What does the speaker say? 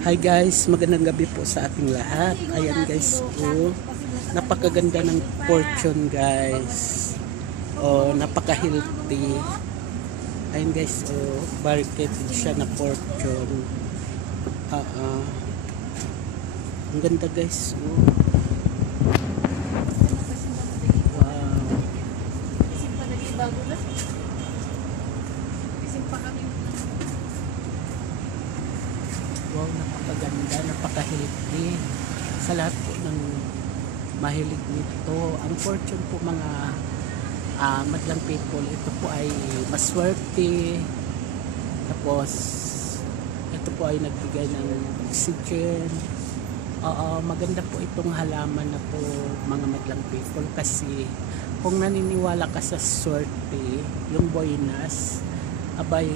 Hi guys, magandang gabi po sa ating lahat. Ayan guys, napakaganda ng fortune guys. Napaka-healthy. Ayan guys, barricaded siya na fortune. Ang ganda guys, Wow. Wow, napakaganda, napaka-healthy. Sa lahat po ng mahilig nito, ang fortune po mga madlang people, ito po ay maswerte. Tapos ito po ay nagbigay ng oxygen. Maganda po itong halaman na po mga madlang people, kasi kung naniniwala ka sa swerte, yung buenas, abay